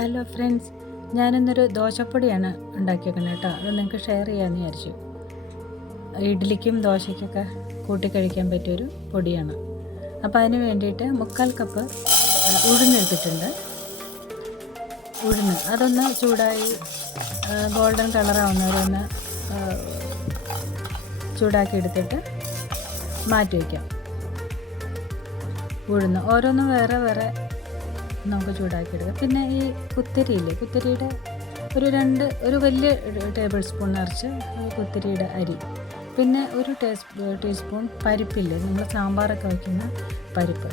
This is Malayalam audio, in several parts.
ഹലോ ഫ്രണ്ട്സ് ഞാനിന്നൊരു ദോശപ്പൊടിയാണ് ഉണ്ടാക്കിയേക്കുന്നത് കേട്ടോ. അത് നിങ്ങൾക്ക് ഷെയർ ചെയ്യാമെന്ന് വിചാരിച്ചു. ഇഡ്ഡലിക്കും ദോശയ്ക്കൊക്കെ കൂട്ടി കഴിക്കാൻ പറ്റിയൊരു പൊടിയാണ്. അപ്പോൾ അതിന് വേണ്ടിയിട്ട് മുക്കാൽ കപ്പ് ഉഴുന്നെടുത്തിട്ടുണ്ട് ഉഴുന്ന് അതൊന്ന് ചൂടായി ഗോൾഡൻ കളറാവുന്നവരൊന്ന് ചൂടാക്കി എടുത്തിട്ട് മാറ്റി വയ്ക്കാം ഉഴുന്ന്. ഓരോന്നും വേറെ വേറെ നമുക്ക് ചൂടാക്കി എടുക്കാം പിന്നെ ഈ കുത്തിരിയില്ലേ കുത്തിരിയുടെ ഒരു രണ്ട് ഒരു വലിയ ടേബിൾ സ്പൂൺ നിറച്ച് കുത്തിരിയുടെ അരി. പിന്നെ ഒരു ടേസ് ടീസ്പൂൺ പരിപ്പില്ലേ? നമ്മൾ സാമ്പാറൊക്കെ വയ്ക്കുന്ന പരിപ്പ്.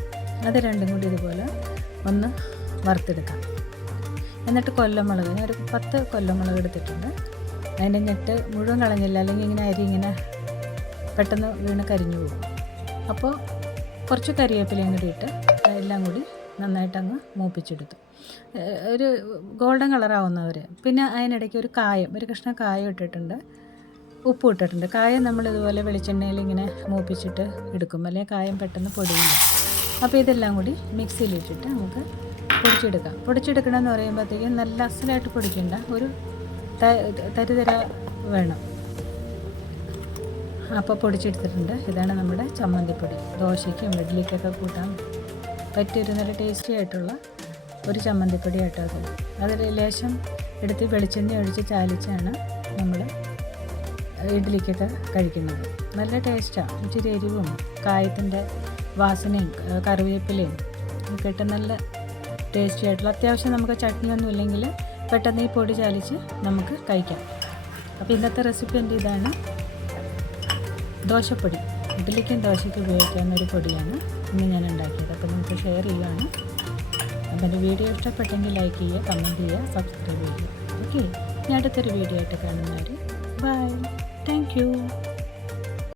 അത് രണ്ടും കൂടി ഇതുപോലെ ഒന്ന് വറുത്തെടുക്കാം. എന്നിട്ട് കൊല്ലമുളക് ഞാൻ ഒരു പത്ത് കൊല്ലമുളക് എടുത്തിട്ടുണ്ട്. അതിന്റെ ഞെട്ട് മുഴുവൻ കളഞ്ഞില്ല. അല്ലെങ്കിൽ ഇങ്ങനെ അരി ഇങ്ങനെ പെട്ടെന്ന് വീണ് കരിഞ്ഞു പോകും. അപ്പോൾ കുറച്ച് കരിവേപ്പിലയും കൂടി ഇട്ട് എല്ലാം കൂടി നന്നായിട്ട് അങ്ങ് മൂപ്പിച്ചെടുത്തു ഒരു ഗോൾഡൻ കളറാവുന്നവർ പിന്നെ അതിനിടയ്ക്ക് ഒരു കായം ഒരു കഷ്ണം കായം ഇട്ടിട്ടുണ്ട്. ഉപ്പ് ഇട്ടിട്ടുണ്ട്. കായം നമ്മൾ ഇതുപോലെ വെളിച്ചെണ്ണയിൽ ഇങ്ങനെ മൂപ്പിച്ചിട്ട് എടുക്കും. അല്ലെങ്കിൽ കായം പെട്ടെന്ന് പൊടിയില്ല. അപ്പോൾ ഇതെല്ലാം കൂടി മിക്സിയിലിട്ടിട്ട് നമുക്ക് പൊടിച്ചെടുക്കാം. പൊടിച്ചെടുക്കണം എന്ന് പറയുമ്പോഴത്തേക്കും നല്ല അസലായിട്ട് പൊടിക്കണ്ട. ഒരു തരിതര വേണം. അപ്പോൾ പൊടിച്ചെടുത്തിട്ടുണ്ട്. ഇതാണ് നമ്മുടെ ചമ്മന്തിപ്പൊടി. ദോശയ്ക്കും ഇഡ്ഡലിക്കൊക്കെ കൂട്ടാൻ പറ്റിയൊരു നല്ല ടേസ്റ്റി ആയിട്ടുള്ള ഒരു ചമ്മന്തിപ്പൊടി ആട്ടോ അത് അതിൽ ലേശം എടുത്ത് വെളിച്ചെണ്ണ ഒഴിച്ച് ചാലിച്ചാണ് നമ്മൾ ഇഡ്ഡലിക്കൊക്കെ കഴിക്കുന്നത്. നല്ല ടേസ്റ്റാണ് ഇച്ചിരി എരിവും കായത്തിന്റെ വാസനയും കറിവേപ്പിലയും ഒക്കെ നല്ല ടേസ്റ്റി ആയിട്ടുള്ള അത്യാവശ്യം നമുക്ക് ചട്നി ഒന്നും ഇല്ലെങ്കിൽ പെട്ടെന്ന് ഈ പൊടി ചാലിച്ച് നമുക്ക് കഴിക്കാം. അപ്പോൾ ഇന്നത്തെ റെസിപ്പി എന്റെ ഇതാണ്. ദോശപ്പൊടി. ഇഡ്ഡലിക്കും ദോശയ്ക്ക് ഉപയോഗിക്കാവുന്ന ഒരു പൊടിയാണ് ഇന്ന് ഞാൻ ഉണ്ടാക്കിയത്. ഷെയർ ചെയ്യുകയാണ്. അപ്പോൾ എന്റെ വീഡിയോ ഇഷ്ടപ്പെട്ടെങ്കിൽ ലൈക്ക് ചെയ്യുക കമന്റ് ചെയ്യുക സബ്സ്ക്രൈബ് ചെയ്യുക. ഓക്കെ ഞാൻ അടുത്തൊരു വീഡിയോ ആയിട്ട് കാണുന്നവർ ബൈ. താങ്ക്